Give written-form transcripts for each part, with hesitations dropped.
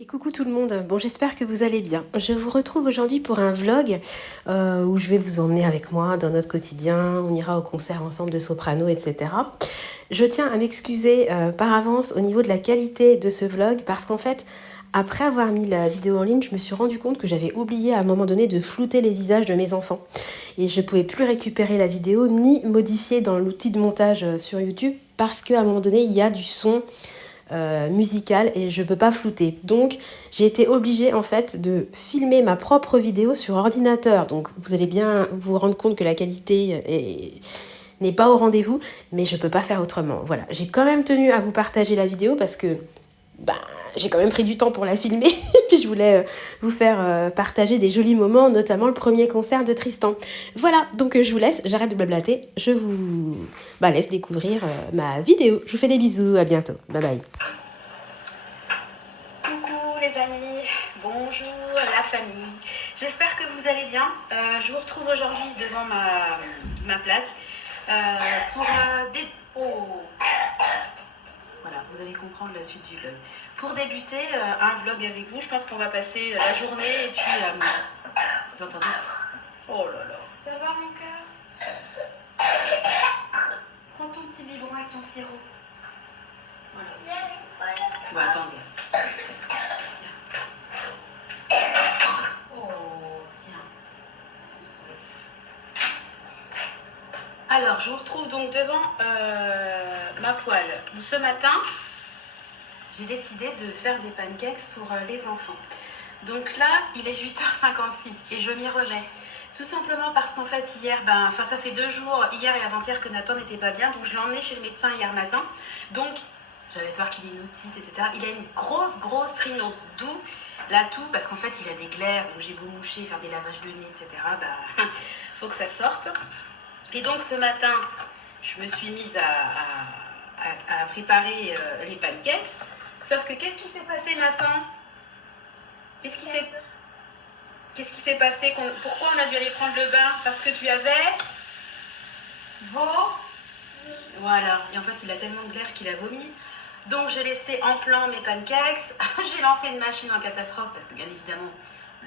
Et coucou tout le monde, bon j'espère que vous allez bien. Je vous retrouve aujourd'hui pour un vlog où je vais vous emmener avec moi dans notre quotidien, on ira au concert ensemble de soprano, etc. Je tiens à m'excuser par avance au niveau de la qualité de ce vlog parce qu'en fait, après avoir mis la vidéo en ligne, je me suis rendu compte que j'avais oublié à un moment donné de flouter les visages de mes enfants. Et je ne pouvais plus récupérer la vidéo ni modifier dans l'outil de montage sur YouTube parce qu'à un moment donné, il y a du son musicale et je peux pas flouter. Donc j'ai été obligée en fait de filmer ma propre vidéo sur ordinateur. Donc vous allez bien vous rendre compte que la qualité n'est pas au rendez-vous, mais je peux pas faire autrement. Voilà, j'ai quand même tenu à vous partager la vidéo parce que bah, j'ai quand même pris du temps pour la filmer. Puis je voulais vous faire partager des jolis moments, notamment le premier concert de Tristan. Voilà, donc je vous laisse, j'arrête de blablater, je vous laisse découvrir ma vidéo. Je vous fais des bisous, à bientôt, bye bye. Coucou les amis, bonjour la famille, j'espère que vous allez bien. Je vous retrouve aujourd'hui devant ma plaque pour oh. Voilà, vous allez comprendre la suite du vlog. Pour débuter un vlog avec vous, je pense qu'on va passer la journée et puis... vous entendez? Oh là là, ça va mon cœur? Prends ton petit biberon avec ton sirop. Voilà. Bon, attendez. Alors, je vous retrouve donc devant ma poêle. Ce matin, j'ai décidé de faire des pancakes pour les enfants. Donc là, il est 8h56 et je m'y remets. Tout simplement parce qu'en fait, hier, ça fait 2 jours, hier et avant-hier, que Nathan n'était pas bien. Donc je l'ai emmené chez le médecin hier matin. Donc, j'avais peur qu'il ait une otite, etc. Il a une grosse rhino, d'où la toux, parce qu'en fait, il a des glaires. Donc j'ai beau moucher, faire des lavages de nez, etc. Faut que ça sorte. Et donc ce matin, je me suis mise à préparer les pancakes. Sauf que qu'est-ce qui s'est passé, Nathan? Qu'est-ce qui s'est passé? Pourquoi on a dû aller prendre le bain? Parce que tu avais Voilà. Et en fait, il a tellement de glaire qu'il a vomi. Donc j'ai laissé en plan mes pancakes. J'ai lancé une machine en catastrophe parce que bien évidemment,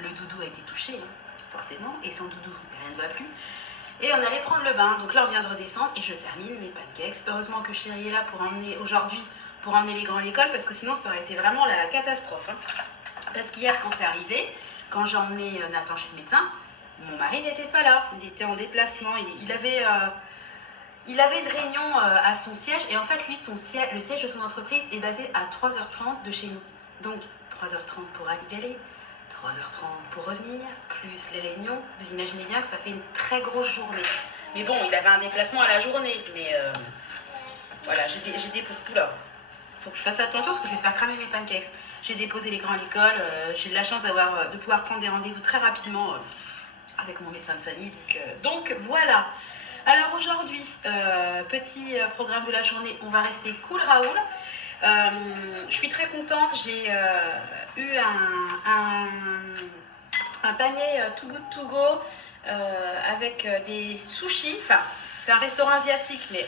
le doudou a été touché, forcément. Et sans doudou, rien ne va plus. Et on allait prendre le bain. Donc là, on vient de redescendre et je termine mes pancakes. Heureusement que Chérie est là pour emmener aujourd'hui, pour emmener les grands à l'école, parce que sinon, ça aurait été vraiment la catastrophe. Parce qu'hier, quand c'est arrivé, quand j'ai emmené Nathan chez le médecin, mon mari n'était pas là. Il était en déplacement. Il avait une réunion à son siège. Et en fait, lui, le siège de son entreprise est basé à 3h30 de chez nous. Donc, 3h30 pour y aller, 3h30 pour revenir, plus les réunions. Vous imaginez bien que ça fait une très grosse journée. Mais bon, il avait un déplacement à la journée. Mais voilà, j'ai déposé... Oula, faut que je fasse attention parce que je vais faire cramer mes pancakes. J'ai déposé les grands à l'école. J'ai de la chance de pouvoir prendre des rendez-vous très rapidement avec mon médecin de famille. Donc voilà. Alors aujourd'hui, petit programme de la journée, on va rester cool Raoul. Je suis très contente, j'ai eu un panier Too Good To Go avec des sushis. Enfin, c'est un restaurant asiatique, mais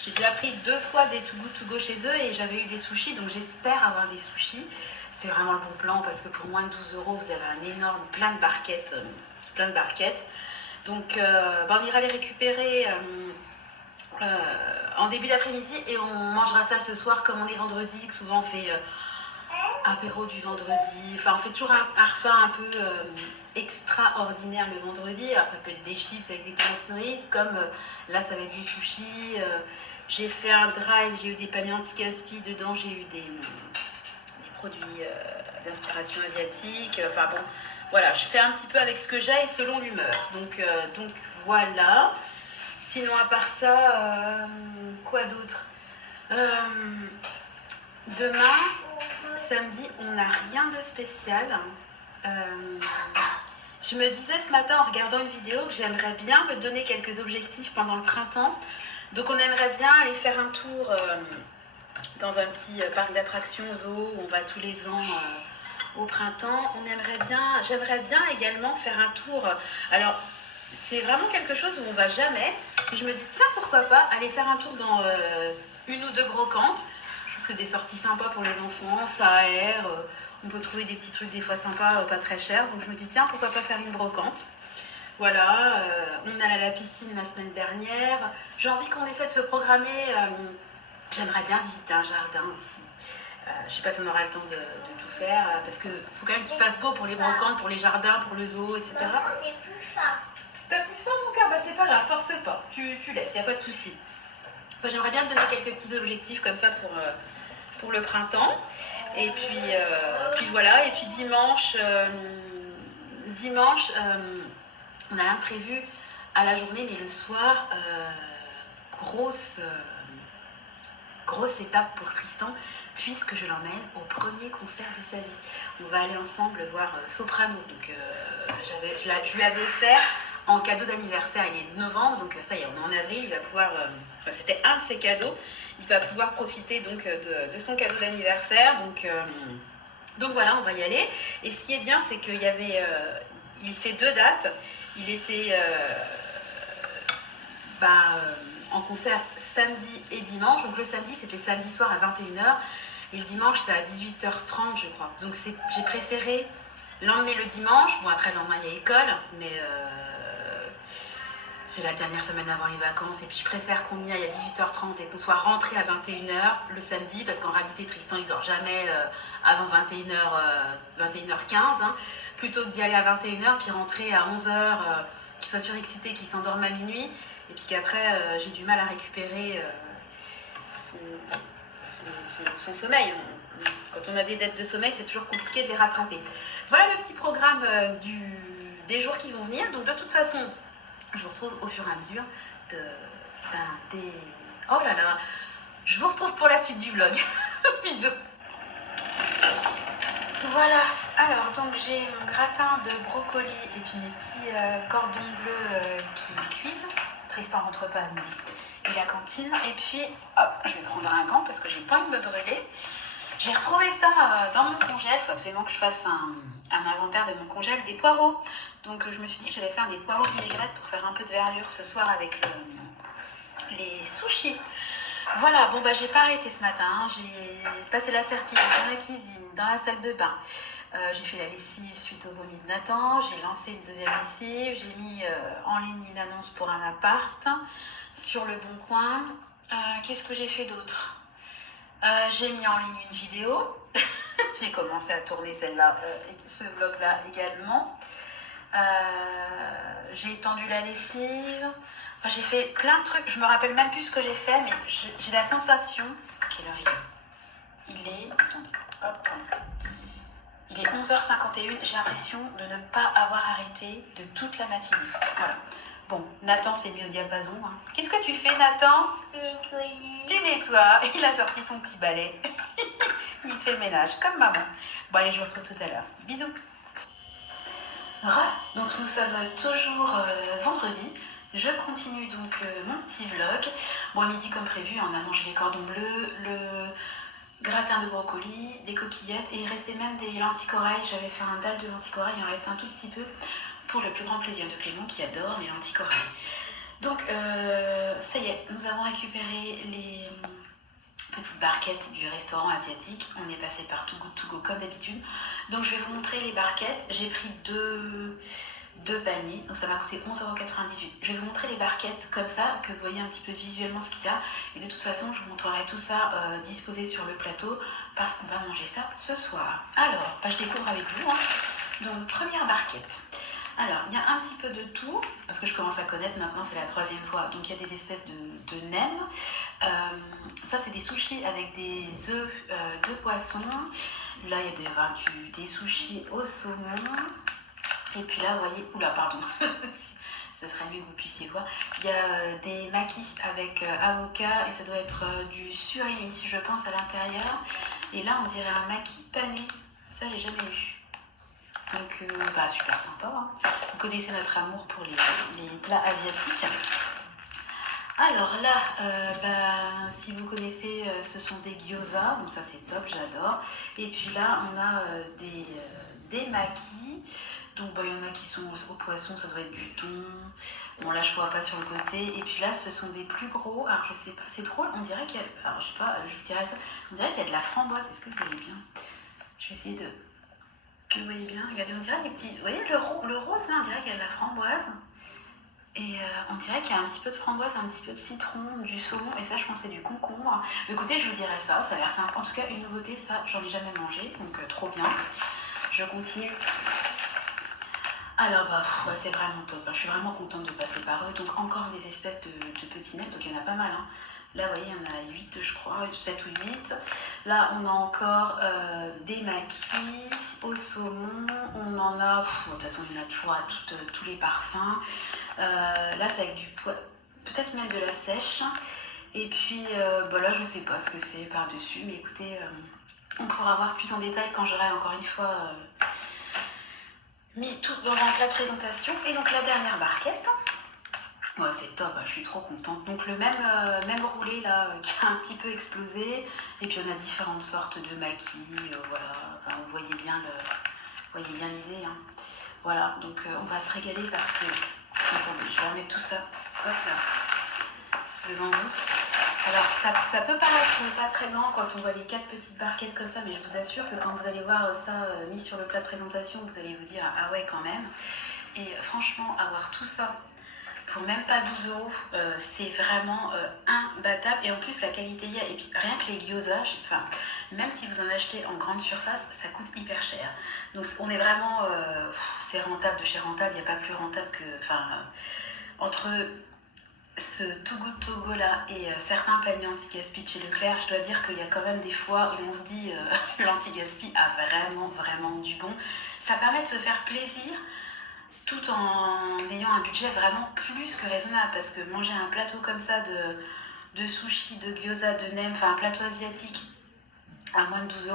j'ai déjà pris 2 fois des Too Good To Go chez eux et j'avais eu des sushis, donc j'espère avoir des sushis. C'est vraiment le bon plan parce que pour moins de 12 euros, vous avez un énorme, plein de barquettes. Donc on ira les récupérer en début d'après-midi et on mangera ça ce soir comme on est vendredi, que souvent on fait apéro du vendredi. Enfin, on fait toujours un repas un peu extraordinaire le vendredi. Alors ça peut être des chips avec des tomates cerises, comme là ça va être des sushis. J'ai fait un drive, j'ai eu des paniers anti-gaspi dedans, j'ai eu des produits d'inspiration asiatique. Enfin bon, voilà, je fais un petit peu avec ce que j'ai selon l'humeur. Donc voilà. Sinon, à part ça, quoi d'autre? Demain, samedi, on n'a rien de spécial. Je me disais ce matin en regardant une vidéo que j'aimerais bien me donner quelques objectifs pendant le printemps. Donc on aimerait bien aller faire un tour dans un petit parc d'attractions zoo où on va tous les ans au printemps. J'aimerais bien également faire un tour. Alors, c'est vraiment quelque chose où on va jamais. Et je me dis, tiens, pourquoi pas aller faire un tour dans une ou deux brocantes. Je trouve que c'est des sorties sympas pour les enfants, ça aère. On peut trouver des petits trucs des fois sympas, pas très chers. Donc je me dis tiens, pourquoi pas faire une brocante. Voilà, on allait à la piscine la semaine dernière. J'ai envie qu'on essaie de se programmer. J'aimerais bien visiter un jardin aussi. Je sais pas si on aura le temps de tout faire, parce qu'il faut quand même qu'il fasse beau pour les brocantes, pour les jardins, pour le zoo, etc. Maman, t'es plus faim. T'as plus faim mon cœur? Bah c'est pas grave, force pas, tu laisses, y a pas de souci. Enfin, j'aimerais bien te donner quelques petits objectifs comme ça pour le printemps. Et puis voilà, et puis dimanche, on n'a rien de prévu à la journée, mais le soir, grosse étape pour Tristan, puisque je l'emmène au premier concert de sa vie. On va aller ensemble voir Soprano. Donc, je lui avais offert en cadeau d'anniversaire, il est de novembre, donc ça y est, on est en avril, il va pouvoir, c'était un de ses cadeaux, il va pouvoir profiter donc de son cadeau d'anniversaire. Donc voilà, on va y aller. Et ce qui est bien, c'est qu'il y avait, il fait 2 dates. Il était en concert samedi et dimanche. Donc le samedi, c'était samedi soir à 21h. Et le dimanche, c'est à 18h30, je crois. Donc j'ai préféré l'emmener le dimanche. Bon, après, le lendemain, il y a école. Mais c'est la dernière semaine avant les vacances. Et puis, je préfère qu'on y aille à 18h30 et qu'on soit rentré à 21h le samedi. Parce qu'en réalité, Tristan, il dort jamais avant 21h15. Hein, plutôt que d'y aller à 21h, puis rentrer à 11h, qu'il soit surexcité, qu'il s'endorme à minuit. Et puis qu'après, j'ai du mal à récupérer son sommeil. Quand on a des dettes de sommeil, c'est toujours compliqué de les rattraper. Voilà le petit programme des jours qui vont venir. Donc de toute façon, je vous retrouve au fur et à mesure des... Oh là là, je vous retrouve pour la suite du vlog. Bisous. Voilà, alors donc j'ai mon gratin de brocoli et puis mes petits cordons bleus qui cuisent. Tristan rentre pas à midi. Et la cantine. Et puis, hop, je vais prendre un gant parce que j'ai pas envie de me brûler. J'ai retrouvé ça dans mon congèle. Il faut absolument que je fasse un inventaire de mon congèle des poireaux. Donc je me suis dit que j'allais faire des poireaux vinaigrettes pour faire un peu de verdure ce soir avec les sushis. Voilà, bon bah j'ai pas arrêté ce matin. J'ai passé la serpillière dans la cuisine, dans la salle de bain. J'ai fait la lessive suite au vomi de Nathan. J'ai lancé une deuxième lessive. J'ai mis en ligne une annonce pour un appart sur le Bon Coin. Qu'est-ce que j'ai fait d'autre? J'ai mis en ligne une vidéo. J'ai commencé à tourner celle-là, ce vlog-là également. J'ai étendu la lessive. Enfin, j'ai fait plein de trucs. Je me rappelle même plus ce que j'ai fait, mais j'ai la sensation... Quelle heure il est? Attendez, hop. Il est 11h51. J'ai l'impression de ne pas avoir arrêté de toute la matinée. Voilà. Bon, Nathan s'est mis au diapason. Hein. Qu'est-ce que tu fais, Nathan? Nettoyer. Tu nettoies. Il a sorti son petit balai. Il fait le ménage, comme maman. Bon, allez, je vous retrouve tout à l'heure. Bisous. Donc, nous sommes toujours vendredi. Je continue donc mon petit vlog. Bon, à midi, comme prévu, on a mangé les cordons bleus, le gratin de brocoli, des coquillettes. Et il restait même des lentilles corail. J'avais fait un dalle de lentilles corail. Il en reste un tout petit peu. Pour le plus grand plaisir de Clément qui adore les lentilles corail. Donc ça y est, nous avons récupéré les petites barquettes du restaurant asiatique. On est passé par Too Good To Go comme d'habitude. Donc je vais vous montrer les barquettes. J'ai pris deux paniers, donc ça m'a coûté 11,98 €. Je vais vous montrer les barquettes comme ça, que vous voyez un petit peu visuellement ce qu'il y a. Et de toute façon, je vous montrerai tout ça disposé sur le plateau parce qu'on va manger ça ce soir. Alors, je découvre avec vous. Hein. Donc première barquette. Alors, il y a un petit peu de tout, parce que je commence à connaître maintenant, c'est la 3e fois. Donc, il y a des espèces de nems. Ça, c'est des sushis avec des œufs de poisson. Là, il y a des sushis au saumon. Et puis là, vous voyez... Oula, pardon. Ça serait mieux que vous puissiez voir. Il y a des makis avec avocat et ça doit être du surimi, je pense, à l'intérieur. Et là, on dirait un maki pané. Ça, j'ai jamais eu. Donc, super sympa. Hein. Vous connaissez notre amour pour les plats asiatiques. Alors là, si vous connaissez, ce sont des gyoza. Donc ça, c'est top, j'adore. Et puis là, on a des makis. Donc, il y en a qui sont au poisson, ça doit être du thon. Bon, là, je ne vois pas sur le côté. Et puis là, ce sont des plus gros. Alors, je sais pas, c'est drôle. On dirait qu'il y a... Alors, je sais pas, je vous dirais ça. On dirait qu'il y a de la framboise. Est-ce que vous voyez bien? Je vais essayer de Vous voyez bien, regardez, on dirait des petits... Vous voyez le rose, là, on dirait qu'il y a de la framboise. Et on dirait qu'il y a un petit peu de framboise, un petit peu de citron, du saumon, et ça je pense c'est du concombre. Écoutez, je vous dirais ça a l'air simple. En tout cas, une nouveauté, ça j'en ai jamais mangé, donc trop bien. Je continue. Alors c'est vraiment top, je suis vraiment contente de passer par eux. Donc encore des espèces de petits nems, donc il y en a pas mal. Hein. Là, vous voyez, il y en a 8, je crois, 7 ou 8. Là, on a encore des maquis au saumon. On en a, de toute façon, il y en a toujours à tous les parfums. Là, c'est avec du poivre, peut-être même de la sèche. Et puis, là, je sais pas ce que c'est par-dessus. Mais écoutez, on pourra voir plus en détail quand j'aurai encore une fois mis tout dans un plat de présentation. Et donc, la dernière barquette. Ouais, c'est top, je suis trop contente. Donc le même roulé là qui a un petit peu explosé. Et puis on a différentes sortes de maquis, voilà. Enfin, vous voyez bien l'idée. Hein. Voilà, donc on va se régaler parce que... Attendez, je vais remettre tout ça. Hop là. Devant vous. Alors ça peut paraître pas très grand quand on voit les 4 petites barquettes comme ça, mais je vous assure que quand vous allez voir ça mis sur le plat de présentation, vous allez vous dire ah ouais quand même. Et franchement, avoir tout ça pour même pas 12 €, c'est vraiment imbattable. Et en plus, la qualité y a. Et puis, rien que les gyoza, même si vous en achetez en grande surface, ça coûte hyper cher. Donc, on est vraiment... c'est rentable de chez rentable. Il n'y a pas plus rentable que... entre ce Too Good To Go là et certains paniers anti-gaspi de chez Leclerc, je dois dire qu'il y a quand même des fois où on se dit l'anti-gaspi a vraiment du bon. Ça permet de se faire plaisir tout en ayant un budget vraiment plus que raisonnable, parce que manger un plateau comme ça de sushi, de gyoza, de nem, un plateau asiatique à moins de 12 €,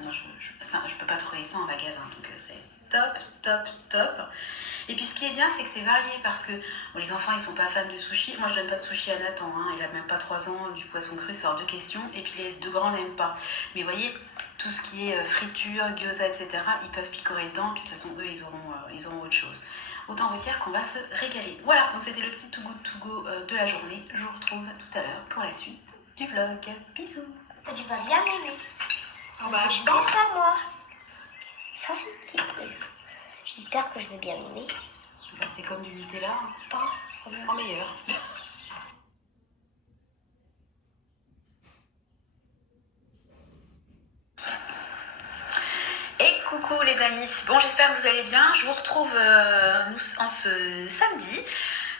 moi je peux pas trouver ça en magasin, donc c'est top. Et puis ce qui est bien, c'est que c'est varié, parce que les enfants ils sont pas fans de sushi. Moi je donne pas de sushi à Nathan, hein, il a même pas 3 ans, du poisson cru c'est hors de question, et puis les 2 grands n'aiment pas. Mais vous voyez, tout ce qui est friture, gyoza, etc., ils peuvent picorer dedans, puis de toute façon eux ils auront autre chose. Autant vous dire qu'on va se régaler. Voilà, donc c'était le petit Too Good To Go de la journée. Je vous retrouve tout à l'heure pour la suite du vlog. Bisous. Tu vas bien aimer. Je pense. Pense à moi. Ça, c'est qui? J'espère que je vais bien aimer. C'est comme du Nutella, Oh, en meilleur. Et coucou les amis, bon j'espère que vous allez bien, je vous retrouve en ce samedi.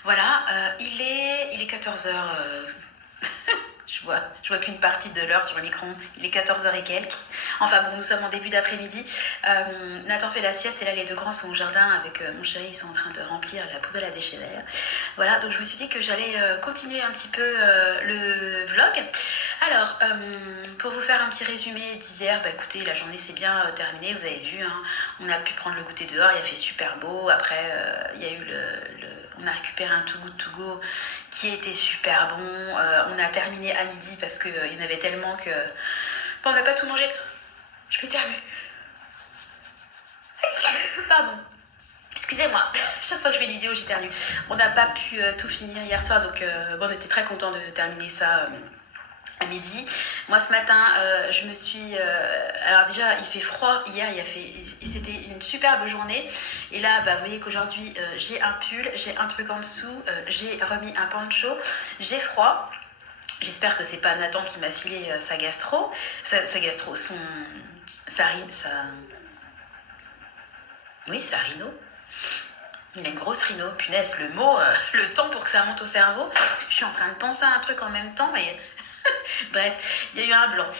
Voilà, il est 14h, je vois qu'une partie de l'heure sur le micro, il est 14h et quelques. Enfin bon, nous sommes en début d'après-midi. Nathan fait la sieste et là les 2 grands sont au jardin avec mon chéri, ils sont en train de remplir la poubelle à déchets verts. Voilà, donc je me suis dit que j'allais continuer un petit peu le vlog. Alors, pour vous faire un petit résumé d'hier, écoutez, la journée s'est bien terminée, vous avez vu, hein, on a pu prendre le goûter dehors, il a fait super beau. Après, il y a eu on a récupéré un Too Good To Go qui était super bon. On a terminé à midi parce qu'il y en avait tellement que... Bon, on n'a pas tout mangé. Je vais éternuer. Pardon. Excusez-moi, chaque fois que je fais une vidéo, j'éternue. On n'a pas pu tout finir hier soir, donc on était très contents de terminer ça à midi. Moi ce matin, je me suis... alors déjà, il fait froid. Hier, c'était une superbe journée. Et là, vous voyez qu'aujourd'hui, j'ai un pull, j'ai un truc en dessous, j'ai remis un poncho, j'ai froid. J'espère que c'est pas Nathan qui m'a filé sa gastro, sa rhino. Il a une grosse rhino, punaise, le mot, le temps pour que ça monte au cerveau. Je suis en train de penser à un truc en même temps, mais bref, il y a eu un blanc.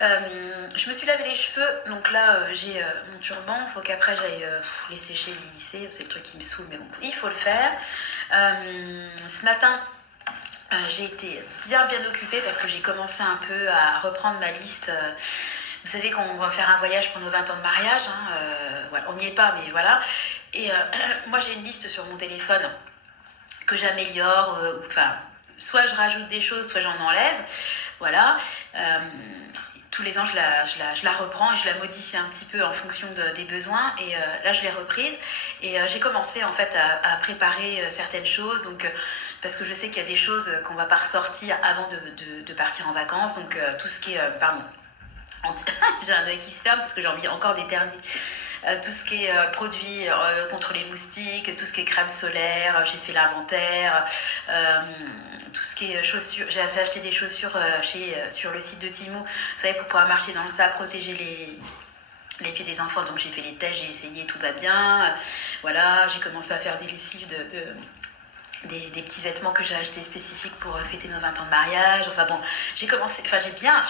Je me suis lavé les cheveux, donc là j'ai mon turban, il faut qu'après j'aille les sécher, les lisser, c'est le truc qui me saoule, mais bon, il faut le faire. Ce matin, j'ai été bien occupée parce que j'ai commencé un peu à reprendre ma liste. Vous savez qu'on va faire un voyage pour nos 20 ans de mariage, hein, voilà, on n'y est pas, mais voilà. Et moi j'ai une liste sur mon téléphone que j'améliore, soit je rajoute des choses, soit j'en enlève, voilà. Tous les ans je la reprends et je la modifie un petit peu en fonction des besoins, et là je l'ai reprise et j'ai commencé en fait à préparer certaines choses, donc parce que je sais qu'il y a des choses qu'on va pas ressortir avant de partir en vacances, donc tout ce qui est J'ai un œil qui se ferme parce que j'ai envie encore d'éternuer. Tout ce qui est produits contre les moustiques, tout ce qui est crème solaire, j'ai fait l'inventaire, tout ce qui est chaussures. J'ai fait acheter des chaussures sur le site de Temu, vous savez, pour pouvoir marcher dans le sable, protéger les pieds des enfants. Donc j'ai fait les tests, j'ai essayé, tout va bien. Voilà, j'ai commencé à faire des lessives des petits vêtements que j'ai achetés spécifiques pour fêter nos 20 ans de mariage. Enfin bon, j'ai bien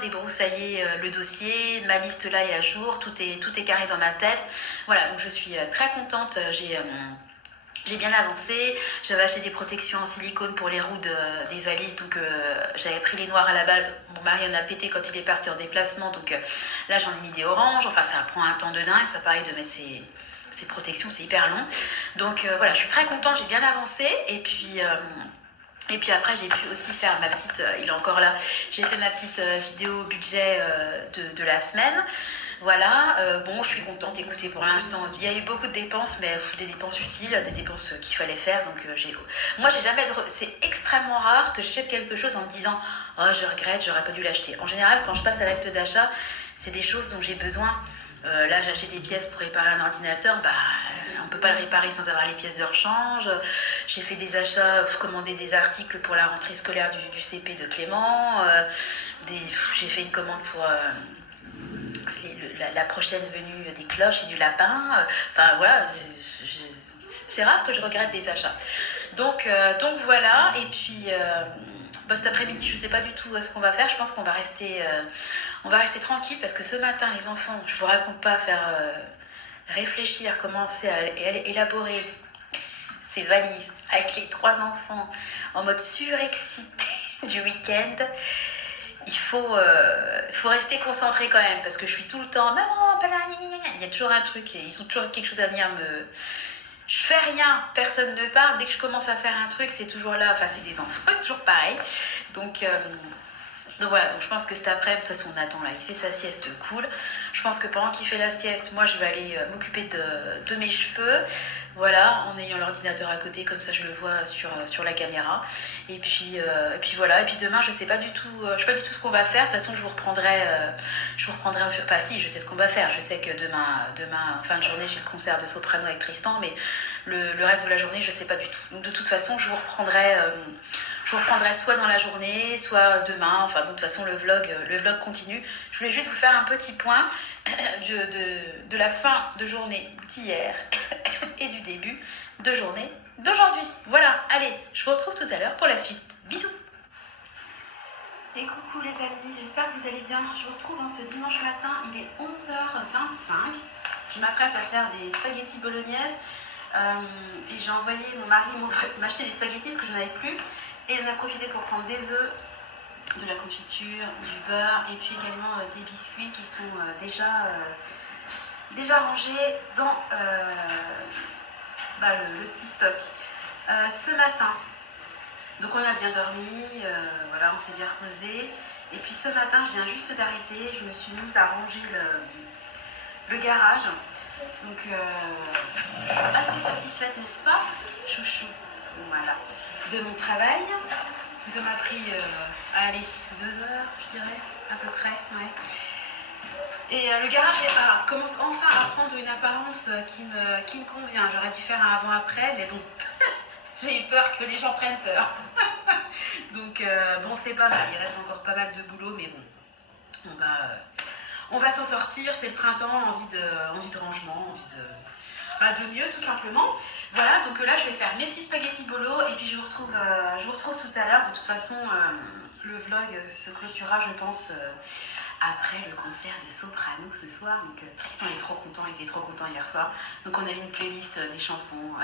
débroussaillé le dossier, ma liste là est à jour, tout est carré dans ma tête. Voilà, donc je suis très contente, j'ai bien avancé. J'avais acheté des protections en silicone pour les roues des valises, donc j'avais pris les noires à la base. Mon mari en a pété quand il est parti en déplacement, donc là j'en ai mis des oranges. Enfin, ça prend un temps de dingue, ça paraît de mettre ces protections, c'est hyper long. Donc voilà, je suis très contente, j'ai bien avancé. Et puis après, j'ai pu aussi faire ma petite, il est encore là, j'ai fait ma petite vidéo budget de la semaine. Voilà, bon, je suis contente. Écoutez, pour l'instant, il y a eu beaucoup de dépenses, mais des dépenses utiles, des dépenses qu'il fallait faire. Donc, moi, j'ai jamais. C'est extrêmement rare que j'achète quelque chose en me disant, oh, je regrette, j'aurais pas dû l'acheter. En général, quand je passe à l'acte d'achat, c'est des choses dont j'ai besoin. Là, j'ai acheté des pièces pour réparer un ordinateur. On ne peut pas le réparer sans avoir les pièces de rechange. J'ai fait des achats, commandé des articles pour la rentrée scolaire du CP de Clément. J'ai fait une commande pour la prochaine venue des cloches et du lapin. Enfin voilà, c'est rare que je regrette des achats. Donc voilà, et puis cet après-midi, je ne sais pas du tout ce qu'on va faire. Je pense qu'on va rester tranquille parce que ce matin, les enfants, je ne vous raconte pas, faire réfléchir, commencer à élaborer ces valises avec les 3 enfants en mode surexcité du week-end. Il faut rester concentré quand même parce que je suis tout le temps maman, il y a toujours un truc, ils ont toujours quelque chose à venir me... Je fais rien, personne ne parle. Dès que je commence à faire un truc, c'est toujours là. Enfin, c'est des enfants, c'est toujours pareil. Donc voilà, donc je pense que cet après-midi, de toute façon, on attend là, il fait sa sieste cool. Je pense que pendant qu'il fait la sieste, moi, je vais aller m'occuper de mes cheveux. Voilà, en ayant l'ordinateur à côté, comme ça, je le vois sur la caméra. Et puis voilà. Et puis demain, je sais pas du tout ce qu'on va faire. De toute façon, je vous reprendrai. Enfin, si, je sais ce qu'on va faire. Je sais que demain, en fin de journée, j'ai le concert de soprano avec Tristan, mais le reste de la journée, je sais pas du tout. Donc de toute façon, je vous reprendrai soit dans la journée, soit demain. Enfin bon, de toute façon, le vlog continue. Je voulais juste vous faire un petit point de la fin de journée d'hier et du début de journée d'aujourd'hui. Voilà, allez, je vous retrouve tout à l'heure pour la suite. Bisous. Et coucou les amis, j'espère que vous allez bien. Je vous retrouve ce dimanche matin, il est 11h25. Je m'apprête à faire des spaghettis bolognaises. Et j'ai envoyé mon mari m'acheter des spaghettis parce que je n'en avais plus. Et on a profité pour prendre des œufs, de la confiture, du beurre et puis également des biscuits qui sont déjà rangés dans le petit stock. Ce matin, donc on a bien dormi, voilà, on s'est bien reposé. Et puis ce matin, je viens juste d'arrêter, je me suis mise à ranger le garage. Donc je suis assez satisfaite, n'est-ce pas, chouchou? Voilà. De mon travail. Ça m'a pris, 2 heures, je dirais, à peu près. Ouais. Et le garage commence enfin à prendre une apparence qui me convient. J'aurais dû faire un avant-après, mais bon, j'ai eu peur que les gens prennent peur. Donc, bon, c'est pas mal. Il reste encore pas mal de boulot, mais bon, on va s'en sortir. C'est le printemps, envie de rangement, envie de mieux, tout simplement. Voilà, donc là je vais faire mes petits spaghettis bolo et puis je vous retrouve tout à l'heure. De toute façon, le vlog se clôturera, je pense, après le concert de soprano ce soir. Donc Tristan est trop content, il était trop content hier soir. Donc on a mis une playlist des chansons,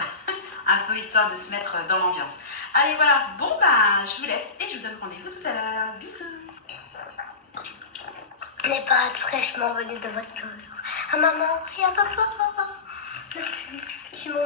un peu histoire de se mettre dans l'ambiance. Allez voilà, bon je vous laisse et je vous donne rendez-vous tout à l'heure. Bisous. Les pâtes fraîchement venues de votre cœur. À maman et à papa. Petit moment.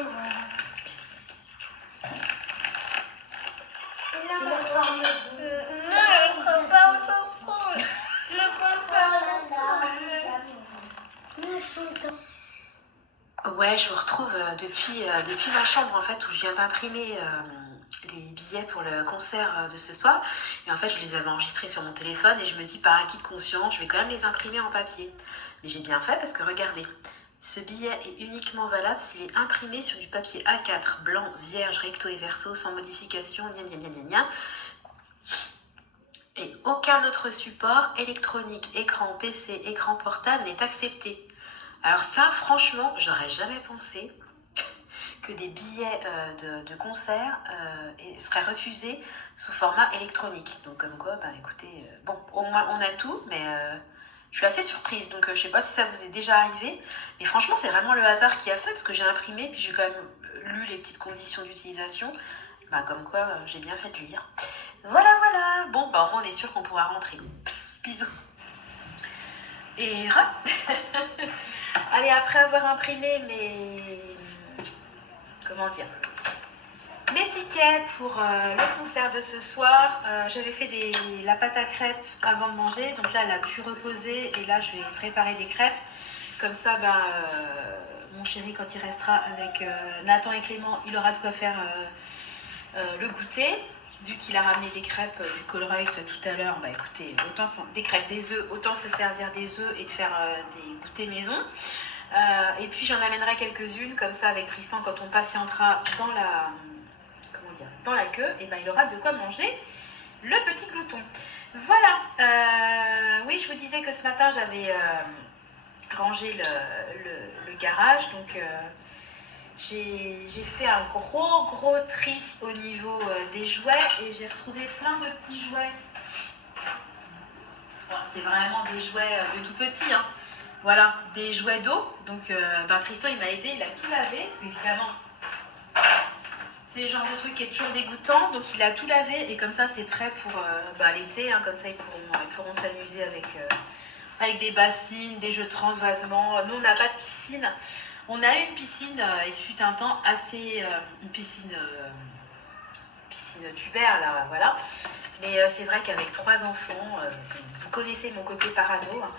Ouais, je vous retrouve depuis ma chambre en fait où je viens d'imprimer les billets pour le concert de ce soir. Et en fait, je les avais enregistrés sur mon téléphone et je me dis, par acquis de conscience, je vais quand même les imprimer en papier. Mais j'ai bien fait parce que regardez, ce billet est uniquement valable s'il est imprimé sur du papier A4 blanc, vierge, recto et verso, sans modification, gna gna gna gna gna. Et aucun autre support électronique, écran, PC, écran portable n'est accepté. Alors ça, franchement, j'aurais jamais pensé que des billets de concert seraient refusés sous format électronique. Donc comme quoi, ben écoutez, bon, au moins on a tout, mais je suis assez surprise. Donc je sais pas si ça vous est déjà arrivé, mais franchement c'est vraiment le hasard qui a fait, parce que j'ai imprimé, puis j'ai quand même lu les petites conditions d'utilisation. Ben, comme quoi, j'ai bien fait de lire. Voilà, voilà. Bon, bah au moins on est sûr qu'on pourra rentrer. Bisous. Et allez, après avoir imprimé comment dire, mes tickets pour le concert de ce soir, j'avais fait la pâte à crêpes avant de manger, donc là elle a pu reposer et là je vais préparer des crêpes. Comme ça, mon chéri, quand il restera avec Nathan et Clément, il aura de quoi faire le goûter. Vu qu'il a ramené des crêpes du Colruyt tout à l'heure, bah écoutez, autant des crêpes, des œufs, autant se servir des œufs et de faire des goûters maison. Et puis j'en amènerai quelques-unes comme ça avec Tristan quand on patientera dans la queue, et ben il aura de quoi manger le petit glouton. Voilà. Oui, je vous disais que ce matin j'avais rangé le garage, donc j'ai fait un gros tri au niveau des jouets et j'ai retrouvé plein de petits jouets. C'est vraiment des jouets de tout petit, hein. Voilà, des jouets d'eau. Donc Tristan il m'a aidé, il a tout lavé, parce qu'évidemment c'est le genre de truc qui est toujours dégoûtant, donc il a tout lavé et comme ça c'est prêt pour l'été, hein. Comme ça ils pourront s'amuser avec des bassines, des jeux de transvasement. Nous on n'a pas de piscine. On a eu une piscine, il fut un temps une piscine tubaire là, voilà. Mais c'est vrai qu'avec 3 enfants, vous connaissez mon côté parano, hein.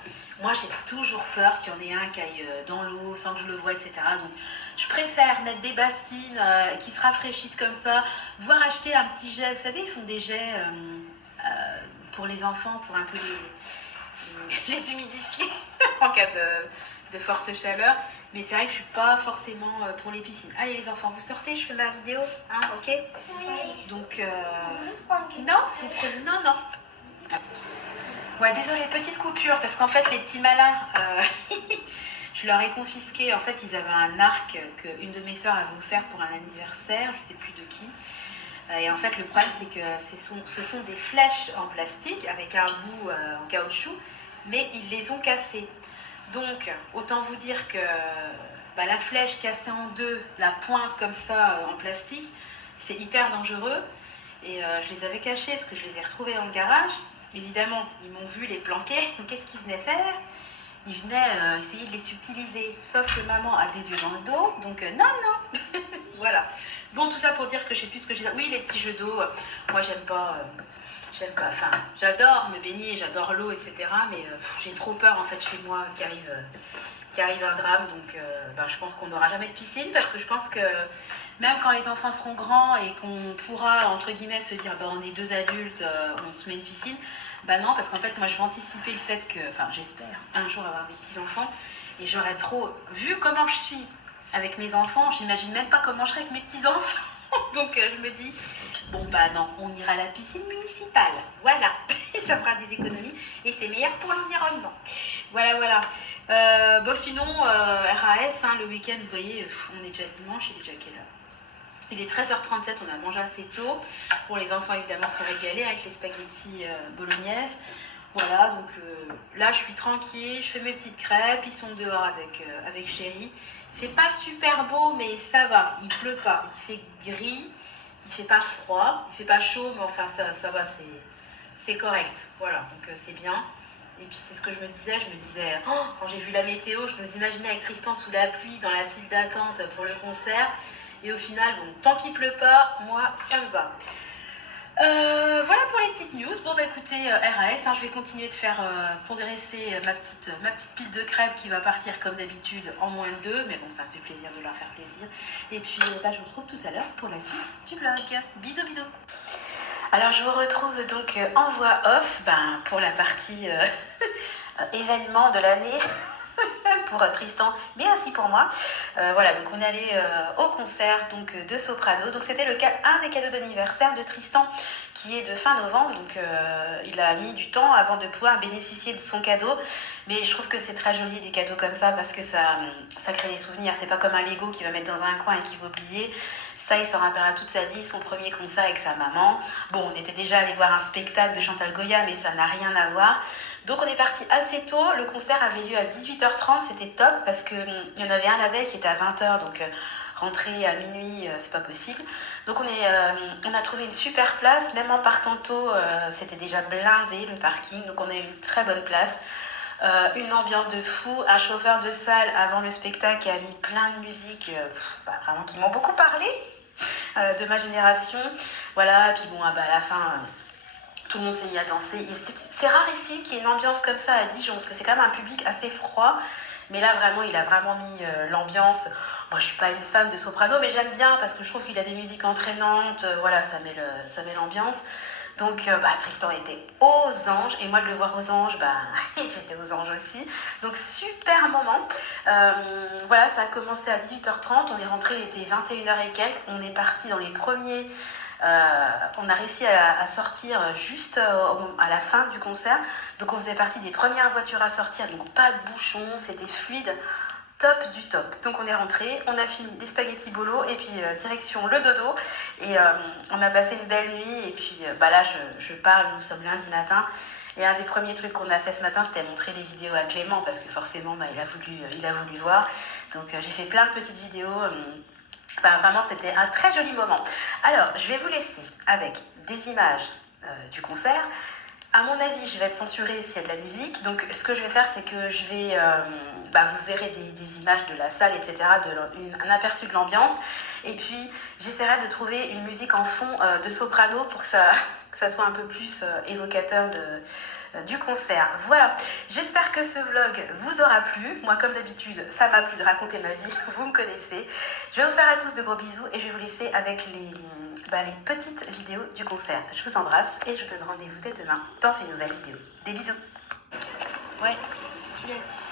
Moi j'ai toujours peur qu'il y en ait un qui aille dans l'eau sans que je le voie, etc. Donc je préfère mettre des bassines qui se rafraîchissent comme ça, voire acheter un petit jet. Vous savez, ils font des jets pour les enfants, pour un peu les humidifier en cas de forte chaleur. Mais c'est vrai que je suis pas forcément pour les piscines. Allez les enfants, vous sortez, je fais ma vidéo, hein, ok? Oui. Donc non, non. Ouais, désolée, petite coupure, parce qu'en fait les petits malins, je leur ai confisqué. En fait, ils avaient un arc qu'une de mes sœurs avait offert pour un anniversaire, je sais plus de qui. Et en fait, le problème, c'est que ce sont des flèches en plastique avec un bout en caoutchouc, mais ils les ont cassées. Donc, autant vous dire que la flèche cassée en deux, la pointe comme ça en plastique, c'est hyper dangereux. Et je les avais cachés parce que je les ai retrouvés dans le garage. Évidemment, ils m'ont vu les planquer. Donc, qu'est-ce qu'ils venaient faire? Ils venaient essayer de les subtiliser. Sauf que maman a des yeux dans le dos. Donc, non. Voilà. Bon, tout ça pour dire que je sais plus ce que je disais. Oui, les petits jeux d'eau, moi, j'aime pas. Enfin, j'adore me baigner, j'adore l'eau, etc. Mais j'ai trop peur, en fait, chez moi, qu'il arrive un drame. Donc, je pense qu'on n'aura jamais de piscine parce que je pense que même quand les enfants seront grands et qu'on pourra, entre guillemets, se dire on est 2 adultes, on se met une piscine, non, parce qu'en fait, moi, je vais anticiper le fait que, enfin, j'espère un jour avoir des petits-enfants et j'aurais trop, vu comment je suis avec mes enfants, j'imagine même pas comment je serais avec mes petits-enfants. Donc, je me dis, non, on ira à la piscine municipale, voilà, ça fera des économies et c'est meilleur pour l'environnement. Voilà. Sinon, RAS, hein, le week-end, vous voyez, on est déjà dimanche, il est déjà quelle heure? Il est 13h37, on a mangé assez tôt. Pour les enfants, évidemment, se régaler avec les spaghettis bolognaises. Voilà, donc là, je suis tranquille, je fais mes petites crêpes, ils sont dehors avec chéri. Il fait pas super beau, mais ça va, il pleut pas. Il fait gris, il fait pas froid, il fait pas chaud, mais enfin, ça va, c'est correct. Voilà, donc c'est bien. Et puis c'est ce que je me disais, quand j'ai vu la météo, je nous imaginais avec Tristan sous la pluie, dans la file d'attente pour le concert. Et au final, tant qu'il pleut pas, moi, ça me va. Voilà pour les petites news. Bon bah écoutez, RAS, hein, je vais continuer de faire progresser ma petite pile de crêpes qui va partir comme d'habitude en moins de 2, mais bon ça me fait plaisir de leur faire plaisir. Et puis bah, je vous retrouve tout à l'heure pour la suite du vlog. Bisous bisous. Alors je vous retrouve donc en voix off pour la partie événement de l'année. Pour Tristan, mais aussi pour moi. Voilà, donc on est allé au concert donc, de Soprano. Donc c'était un des cadeaux d'anniversaire de Tristan qui est de fin novembre. Donc il a mis du temps avant de pouvoir bénéficier de son cadeau. Mais je trouve que c'est très joli des cadeaux comme ça parce que ça crée des souvenirs. C'est pas comme un Lego qu'il va mettre dans un coin et qu'il va oublier. Ça, il s'en rappellera toute sa vie, son premier concert avec sa maman. Bon, on était déjà allé voir un spectacle de Chantal Goya, mais ça n'a rien à voir. Donc on est parti assez tôt. Le concert avait lieu à 18h30, c'était top parce qu'il y en avait un la veille qui était à 20h, donc rentrer à minuit, c'est pas possible. Donc on a trouvé une super place, même en partant tôt, c'était déjà blindé le parking, donc on a eu une très bonne place. Une ambiance de fou, un chauffeur de salle avant le spectacle qui a mis plein de musique vraiment qui m'ont beaucoup parlé de ma génération. Voilà, puis bon, à la fin, tout le monde s'est mis à danser. C'est rarissime qu'il y ait une ambiance comme ça à Dijon, parce que c'est quand même un public assez froid. Mais là, vraiment, il a vraiment mis l'ambiance. Moi, je suis pas une fan de Soprano, mais j'aime bien parce que je trouve qu'il a des musiques entraînantes. Voilà, ça met l'ambiance. Donc, Tristan était aux anges. Et moi, de le voir aux anges, j'étais aux anges aussi. Donc, super moment. Voilà, ça a commencé à 18h30. On est rentré, il était 21h et quelques. On est parti dans les premiers... on a réussi à sortir juste à la fin du concert. Donc on faisait partie des premières voitures à sortir, donc pas de bouchons, c'était fluide, top du top. Donc on est rentré, on a fini les spaghettis bolo et puis direction le dodo. Et on a passé une belle nuit. Et puis là je parle, nous sommes lundi matin. Et un des premiers trucs qu'on a fait ce matin, c'était montrer les vidéos à Clément parce que forcément il a voulu voir. Donc j'ai fait plein de petites vidéos. Vraiment, c'était un très joli moment. Alors, je vais vous laisser avec des images du concert. À mon avis, je vais être censurée s'il y a de la musique. Donc, ce que je vais faire, c'est que je vais... vous verrez des images de la salle, etc., un aperçu de l'ambiance. Et puis, j'essaierai de trouver une musique en fond de soprano pour que ça soit un peu plus évocateur du concert. Voilà, j'espère que ce vlog vous aura plu. Moi, comme d'habitude, ça m'a plu de raconter ma vie, vous me connaissez. Je vais vous faire à tous de gros bisous et je vais vous laisser avec les petites vidéos du concert. Je vous embrasse et je vous donne rendez-vous dès demain dans une nouvelle vidéo. Des bisous. Ouais, tu l'as dit.